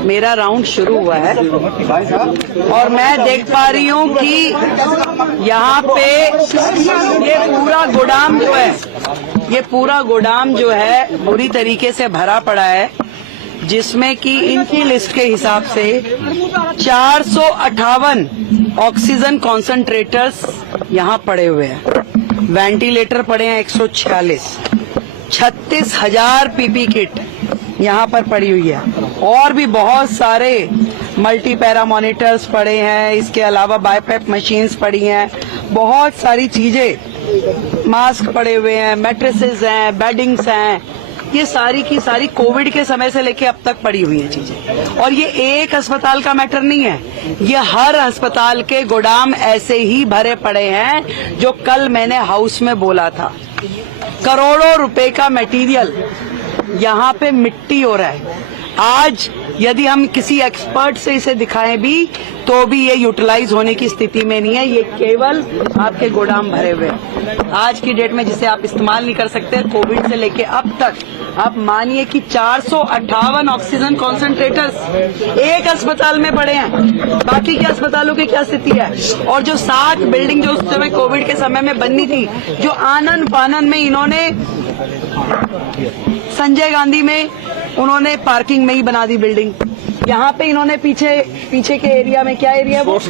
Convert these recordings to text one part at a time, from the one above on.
मेरा राउंड शुरू हुआ है और मैं देख पा रही हूँ कि यहाँ पे ये पूरा गोदाम जो है बुरी तरीके से भरा पड़ा है, जिसमें कि इनकी लिस्ट के हिसाब से 458 ऑक्सीजन कॉन्सेंट्रेटर्स यहाँ पड़े हुए हैं, वेंटिलेटर पड़े हैं 146, 36,000 पीपी किट यहाँ पर पड़ी हुई है और भी बहुत सारे मल्टी पैरा मॉनिटर्स पड़े हैं। इसके अलावा बाईपैप मशीन्स पड़ी हैं, बहुत सारी चीजें, मास्क पड़े हुए हैं, मैट्रेसेस हैं, बेडिंग्स हैं, ये सारी की सारी कोविड के समय से लेके अब तक पड़ी हुई है चीजें। और ये एक अस्पताल का मैटर नहीं है, ये हर अस्पताल के गोदाम ऐसे ही भरे पड़े हैं। जो कल मैंने हाउस में बोला था, करोड़ों रुपए का मटेरियल यहाँ पे मिट्टी हो रहा है। आज यदि हम किसी एक्सपर्ट से इसे दिखाएं भी तो भी ये यूटिलाइज होने की स्थिति में नहीं है। ये केवल आपके गोदाम भरे हुए हैं आज की डेट में, जिसे आप इस्तेमाल नहीं कर सकते। कोविड से लेके अब तक आप मानिए कि 458 ऑक्सीजन कॉन्सेंट्रेटर्स एक अस्पताल में पड़े हैं। बाकी के अस्पतालों की क्या स्थिति है? और जो 7 बिल्डिंग जो उस समय कोविड के समय में बननी थी, जो आनन फानन में इन्होंने संजय गांधी में उन्होंने पार्किंग में ही बना दी बिल्डिंग। यहाँ पे इन्होंने पीछे के एरिया में, क्या एरिया, स्पोर्ट्स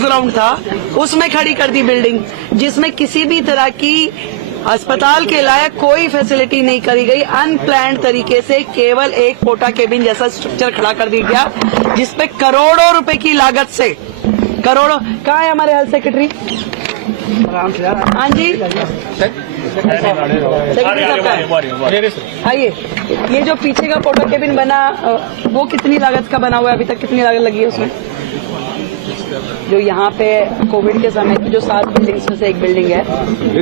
ग्राउंड था, उसमें खड़ी कर दी बिल्डिंग, जिसमें किसी भी तरह की अस्पताल के लायक कोई फैसिलिटी नहीं करी गई। अनप्लान्ड तरीके से केवल एक पोटा केबिन जैसा स्ट्रक्चर खड़ा कर दिया गया, जिसपे करोड़ों रुपए की लागत से करोड़ों। कहाँ है हमारे हेल्थ सेक्रेटरी? हाँ जी, आइए। ये जो पीछे का पोटा केबिन बना, वो कितनी लागत का बना हुआ है? अभी तक कितनी लागत लगी है उसमें? जो यहाँ पे कोविड के समय की जो 7 बिल्डिंग्स में से एक बिल्डिंग है,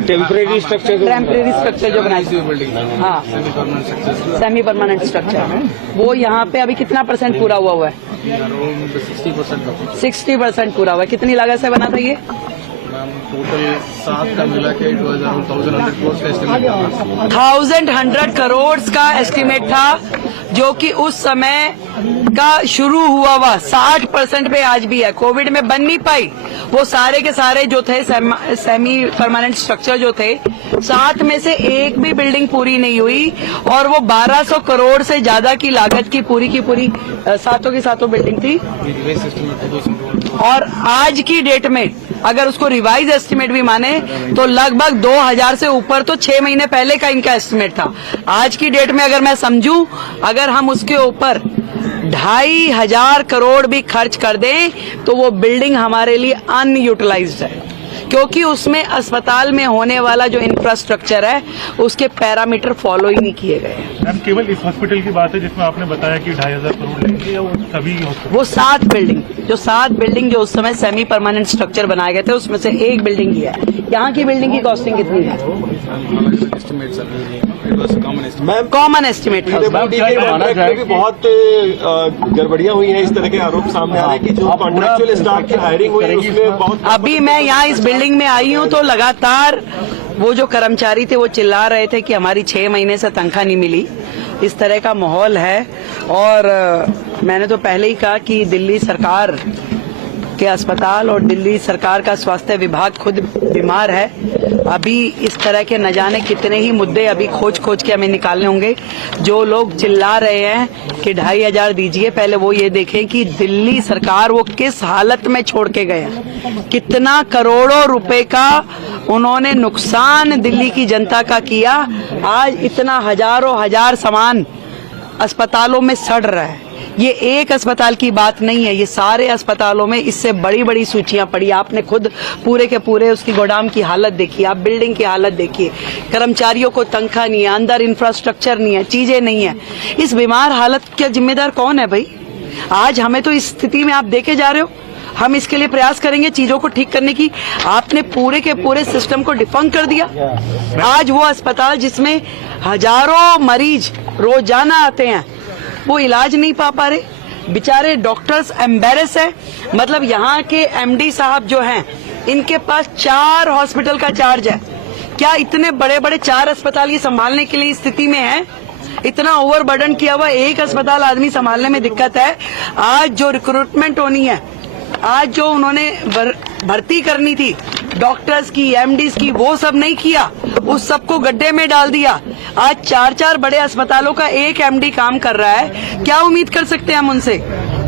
टेम्परेरी स्ट्रक्चर जो बनाई, हाँ, सेमी परमानेंट स्ट्रक्चर, वो यहाँ पे अभी कितना % पूरा हुआ है? 60% पूरा हुआ है। कितनी लागत से बना था ये? टोटल 7 का मिला के 1,100 करोड़ का एस्टिमेट था, जो कि उस समय का शुरू हुआ 60% पे आज भी है। कोविड में बन नहीं पाई, वो सारे के सारे जो थे सेमी परमानेंट स्ट्रक्चर जो थे, 7 में से एक भी बिल्डिंग पूरी नहीं हुई और वो 1200 करोड़ से ज्यादा की लागत की पूरी 7 बिल्डिंग थी। और आज की डेट में अगर उसको रिवाइज एस्टिमेट भी माने तो लगभग 2000 से ऊपर तो 6 महीने पहले का इनका एस्टिमेट था। आज की डेट में अगर मैं समझूं, अगर हम उसके ऊपर 2,500 करोड़ भी खर्च कर दें तो वो बिल्डिंग हमारे लिए अनयूटिलाइज्ड है, क्योंकि उसमें अस्पताल में होने वाला जो इंफ्रास्ट्रक्चर है उसके पैरामीटर फॉलो ही नहीं किए गए। मैम, केवल इस हॉस्पिटल की बात है जिसमें आपने बताया कि 2,500 करोड़ लेंगे, या वो सभी हॉस्पिटल? वो 7 बिल्डिंग जो उस समय सेमी परमानेंट स्ट्रक्चर बनाए गए थे, उसमें से एक बिल्डिंग ही है। यहाँ की बिल्डिंग की कॉस्टिंग कितनी है? कॉमन एस्टिमेट था। बहुत गड़बड़ियां हुई हैं, इस तरह के आरोप सामने आ रहे हैं कि जो कॉन्ट्रैक्चुअल स्टाफ की हायरिंग हुई है उसमें बहुत। अभी मैं यहाँ इस बिल्डिंग में आई हूँ तो लगातार वो जो कर्मचारी थे वो चिल्ला रहे थे कि हमारी 6 महीने से तनख्वाह नहीं मिली। इस तरह का माहौल है। और मैंने तो पहले ही कहा कि दिल्ली सरकार के अस्पताल और दिल्ली सरकार का स्वास्थ्य विभाग खुद बीमार है। अभी इस तरह के न जाने कितने ही मुद्दे अभी खोज के हमें निकालने होंगे। जो लोग चिल्ला रहे हैं कि 2,500 दीजिए, पहले वो ये देखें कि दिल्ली सरकार वो किस हालत में छोड़ के गए, कितना करोड़ों रुपए का उन्होंने नुकसान दिल्ली की जनता का किया। आज इतना हजार सामान अस्पतालों में सड़ रहा है। ये एक अस्पताल की बात नहीं है, ये सारे अस्पतालों में इससे बड़ी सूचियां पड़ी। आपने खुद पूरे के पूरे उसकी गोदाम की हालत देखी, आप बिल्डिंग की हालत देखिए, कर्मचारियों को तनख्वाह नहीं है, अंदर इंफ्रास्ट्रक्चर नहीं है, चीजें नहीं है। इस बीमार हालत का जिम्मेदार कौन है भाई? आज हमें तो इस स्थिति में आप देखे जा रहे हो। हम इसके लिए प्रयास करेंगे चीजों को ठीक करने की। आपने पूरे के पूरे सिस्टम को डिफंक कर दिया। आज वो अस्पताल जिसमें हजारों मरीज रोजाना आते हैं, वो इलाज नहीं पा रहे। बेचारे डॉक्टर्स एम्बेरस है। मतलब यहाँ के एमडी साहब जो हैं, इनके पास 4 हॉस्पिटल का चार्ज है। क्या इतने बड़े 4 अस्पताल ये संभालने के लिए स्थिति में है? इतना ओवरबर्डन किया हुआ, एक अस्पताल आदमी संभालने में दिक्कत है। आज जो रिक्रूटमेंट होनी है, आज जो उन्होंने भर्ती करनी थी डॉक्टर्स की, एमडीज की, वो सब नहीं किया, उस सबको गड्ढे में डाल दिया। आज 4-4 बड़े अस्पतालों का एक एमडी काम कर रहा है। क्या उम्मीद कर सकते हैं हम उनसे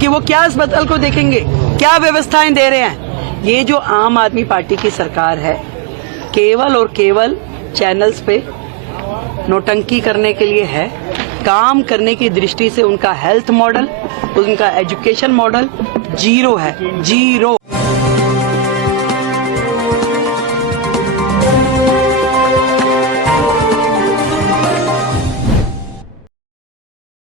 कि वो क्या अस्पताल को देखेंगे, क्या व्यवस्थाएं दे रहे हैं? ये जो आम आदमी पार्टी की सरकार है, केवल और केवल चैनल्स पे नौटंकी करने के लिए है। काम करने की दृष्टि से उनका हेल्थ मॉडल, उनका एजुकेशन मॉडल जीरो है, जीरो।